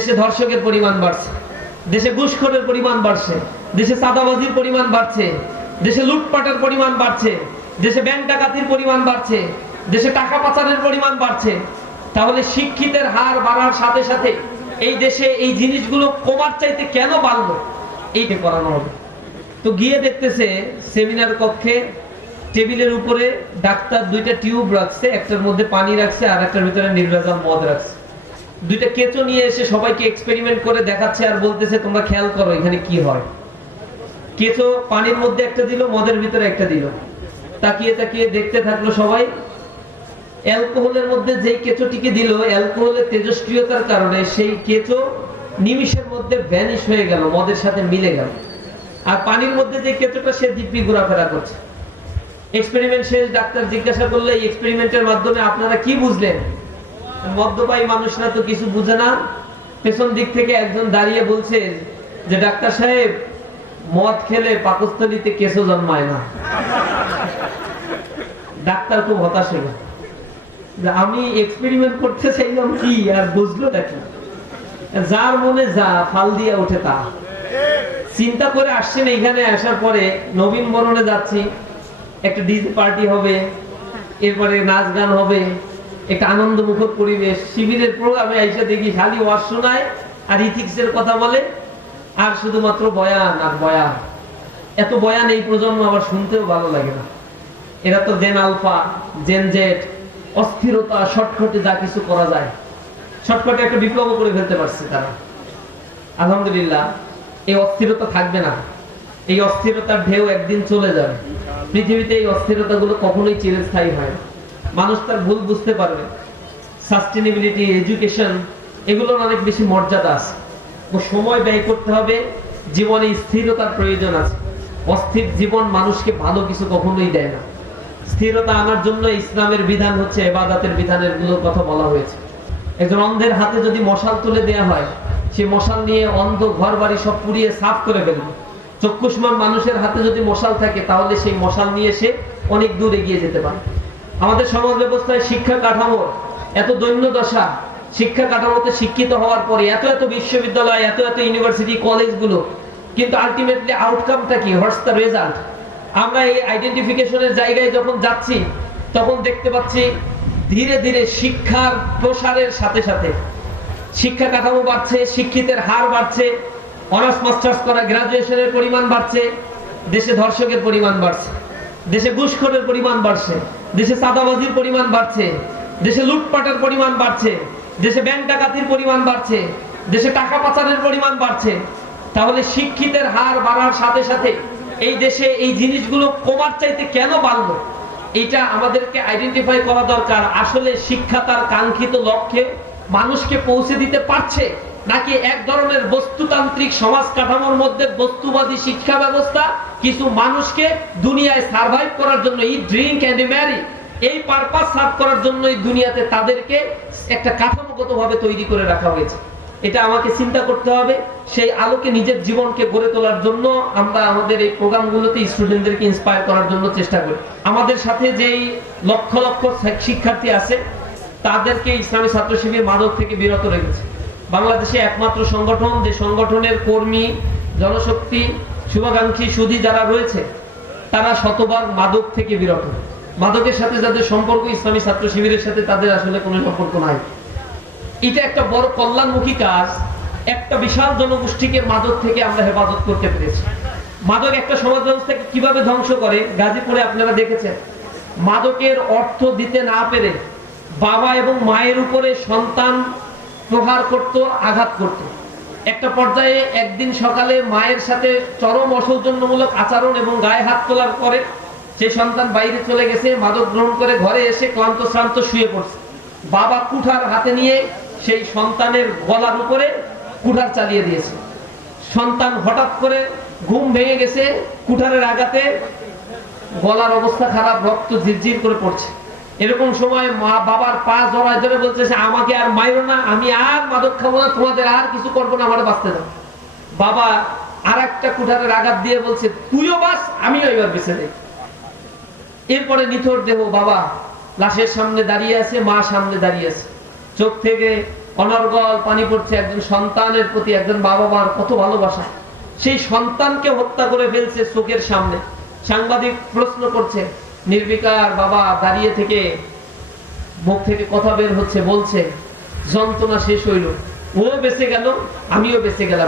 দেশে ধর্ষকের পরিমাণ বাড়ছে, দেশে ঘুষখোরের পরিমাণ বাড়ছে, দেশে চাঁদাবাজির পরিমাণ বাড়ছে, দেশে লুটপাটের পরিমাণ বাড়ছে, দেশে ব্যাংক ডাকাতির পরিমাণ বাড়ছে, দেশে টাকা পাচারের পরিমাণ বাড়ছে। তাহলে শিক্ষিতের হার বাড়ার সাথে সাথে এই দেশে এই জিনিসগুলো কমার চাইতে কেন বাড়লো, এইটা করানো হবে। তো গিয়ে দেখতেছে সেমিনার কক্ষে টেবিলের উপরে ডাক্তার দুইটা টিউব রাখছে, একটার মধ্যে পানি রাখছে আর একটার ভিতরে নির্ভেজাল মদ রাখছে। দুইটা কেঁচো নিয়ে এসে সবাইকে এক্সপেরিমেন্ট করে দেখাচ্ছে আর বলতেছে তোমরা খেয়াল করো এখানে কি হয়। কেঁচো পানির মধ্যে একটা দিল, মদের ভিতরে একটা দিল। তাকিয়ে তাকিয়ে দেখতে থাকলো সবাই। অ্যালকোহলের মধ্যে যেই কেঁচোটিকে দিল, অ্যালকোহলের তেজস্ক্রিয়তার কারণে সেই কেঁচো নিমিষের মধ্যে ভ্যানিশ হয়ে গেল, মদের সাথে মিলে গেল। আর পানির মধ্যে যে কেঁচোটা সে দিব্যি ঘোরাফেরা করছে। এক্সপেরিমেন্ট শেষ, ডাক্তার জিজ্ঞাসা করলো এই এক্সপেরিমেন্টের মাধ্যমে আপনারা কি বুঝলেন? মদ্যপায়ী মানুষরা তো কিছু বুঝে না। পেছন দিক থেকে একজন দাঁড়িয়ে বলছে যে ডাক্তার সাহেব, মদ খেলে পাকস্থলীতে কেঁচো জন্মায় না। ডাক্তার খুব হতাশ হলো, আমি এক্সপেরিমেন্ট করতে চাইলাম কি আর বুঝলো নাকি? যার মনে যা ফাল দিয়ে ওঠে তা চিন্তা করে আসছেন। এখানে আসার পরে নবীন বরণে যাচ্ছি, একটা ডিজে পার্টি হবে, এরপরে নাচ গান হবে, একটা আনন্দ মুখর পরিবেশ। শিবিরের প্রোগ্রামে আইসা দেখি খালি ওয়াজ শোনায় আর ইথিক্সের কথা বলে আর শুধুমাত্র বয়ান আর বয়ান। এত বয়ান এই প্রজন্ম আবার শুনতেও ভালো লাগে না। এরা তো জেন আলফা, জেন জেড, অস্থিরতা, শর্টকাটে যা কিছু করা যায় শর্টকাটে একটা বিপ্লব করে ফেলতে পারছে তারা। আলহামদুলিল্লাহ, এই অস্থিরতা থাকবে না। এই অস্থিরতার ঢেউ একদিন চলে যাবে। পৃথিবীতে এই অস্থিরতাগুলো কখনোই চিরস্থায়ী হয় না। মানুষ তার ভুল বুঝতে পারবে। সাস্টেনেবিলিটি, এডুকেশন, এগুলোর অনেক বেশি মর্যাদা আছে। সময় ব্যয় করতে হবে। জীবনে স্থিরতার প্রয়োজন আছে। অস্থির জীবন মানুষকে ভালো কিছু কখনোই দেয় না। স্থিরতা আনার জন্য ইসলামের বিধান হচ্ছে ইবাদতের বিধানের গুলোর কথা বলা হয়েছে। একজন অন্ধের হাতে যদি মশাল তুলে দেয়া হয়, সেই মশাল নিয়ে অন্ধ ঘর বাড়ি সব পুড়িয়ে সাফ করে ফেলবে। চক্ষুষ্মান মানুষের হাতে যদি মশাল থাকে, তাহলে সেই মশাল নিয়ে সে অনেক দূর এগিয়ে যেতে পারে। আমাদের সমাজ ব্যবস্থায় শিক্ষা কাঠামোর এত দৈন্য দশা। শিক্ষা কাঠামোতে শিক্ষিত হওয়ার পরে এত এত বিশ্ববিদ্যালয়, এত এত ইউনিভার্সিটি, কলেজগুলো, কিন্তু আলটিমেটলি আউটকামটা কি? What's the result? আমরা এই আইডেন্টিফিকেশনের জায়গায় যখন যাচ্ছি, তখন দেখতে পাচ্ছি ধীরে ধীরে শিক্ষার প্রসারের সাথে সাথে শিক্ষা কাঠামো বাড়ছে, শিক্ষিতের হার বাড়ছে, অনার্স মাস্টার্স করা গ্রাজুয়েশনের পরিমাণ বাড়ছে, দেশে ধর্ষকের পরিমাণ বাড়ছে, দেশে ঘুষখোরের পরিমাণ বাড়ছে, দেশে চাঁদাবাজির পরিমাণ বাড়ছে, দেশে লুটপাটের পরিমাণ বাড়ছে, দেশে ব্যাংক ডাকাতির পরিমাণ বাড়ছে, দেশে টাকা পাচারের পরিমাণ বাড়ছে। তাহলে শিক্ষিতের হার বাড়ার সাথে সাথে এই দেশে এই জিনিসগুলো কমার চাইতে কেন বাড়লো, এটা আমাদেরকে আইডেন্টিফাই করা দরকার। আসলে শিক্ষা তার কাঙ্ক্ষিত লক্ষ্যে মানুষকে পৌঁছে দিতে পারছে, নাকি এক ধরনের বস্তুতান্ত্রিক সমাজ কাঠামোর মধ্যে বস্তুবাদী শিক্ষা ব্যবস্থা কিছু মানুষকে দুনিয়ায় সার্ভাইভ করার জন্য, ইট, ড্রিঙ্ক এন্ড ম্যারি, এই পারপাস সার্ভ করার জন্যই দুনিয়াতে তাদেরকে একটা কাঠামোগতভাবে তৈরি করে রাখা হয়েছে। এটা আমাকে চিন্তা করতে হবে। সেই আলোকে নিজের জীবনকে গড়ে তোলার জন্য আমরা আমাদের এই প্রোগ্রামগুলোতে স্টুডেন্টদেরকে ইন্সপায়ার করার জন্য চেষ্টা করি। আমাদের সাথে যেই লক্ষ লক্ষ শিক্ষার্থী আছে, তাদেরকে ইসলামী ছাত্র শিবির মাদক থেকে বিরত রেখেছে। বাংলাদেশে একমাত্র সংগঠন যে সংগঠনের কর্মী, জনশক্তি, শুভাকাঙ্ক্ষী, সুধী যারা রয়েছে, তারা শতভাগ মাদক থেকে বিরত। মাদকের সাথে যাদের সম্পর্ক ইসলামী ছাত্র শিবিরের সাথে তাদের আসলে কোনো সম্পর্ক নাই। এটা একটা বড় কল্যাণমুখী কাজ। একটা বিশাল জনগোষ্ঠীকে মাদক থেকে আমরা হেফাজত করতে পেরেছি। মাদক একটা সমাজ ব্যবস্থাকে কিভাবে ধ্বংস করে, গাজীপুরে আপনারা দেখেছেন। মাদকের অর্থ দিতে না পেরে বাবা এবং মায়ের উপরে সন্তান প্রহার করত, আঘাত করত। একটা পর্যায়ে একদিন সকালে মায়ের সাথে চরম অসৌজন্যমূলক আচরণ এবং গায়ে হাত তোলার পরে সেই সন্তান বাইরে চলে গেছে, মাদক গ্রহণ করে ঘরে এসে ক্লান্ত শ্রান্ত শুয়ে পড়ছে। বাবা কুঠার হাতে নিয়ে সেই সন্তানের গলার উপরে কুঠার চালিয়ে দিয়েছে। সন্তান হঠাৎ করে ঘুম ভেঙে গেছে, কুঠারের আঘাতে গলার অবস্থা খারাপ, রক্ত ঝিরঝির করে পড়ছে। এরকম সময় মা বাবার পা জড়ায় ধরে বলছে, আমাকে আর মাইরো না, আমি আর মাদক খাবো না, তোমাদের আর কিছু করবো না, আমার বাঁচতে দাও। বাবা আর একটা কুঠারের আঘাত দিয়ে বলছে, তুইও বাঁচ, আমিও এবার বেঁচে যাই। এরপরে নিথর দেহ বাবা লাশের সামনে দাঁড়িয়ে আছে, মা সামনে দাঁড়িয়ে আছে। চোখ থেকে অনর্গল পানি পড়ছে, একজন সন্তানের প্রতি একজন বাবা মার কত ভালোবাসা, সেই সন্তানকে হত্যা করে ফেলছে চোখের সামনে। সাংবাদিক প্রশ্ন করছে, নির্বিকার বাবা দাঁড়িয়ে থেকে মুখ থেকে কথা বের হচ্ছে, বলছে যন্ত্রণা শেষ হইল, ও বেঁচে গেল, আমিও বেঁচে গেলাম।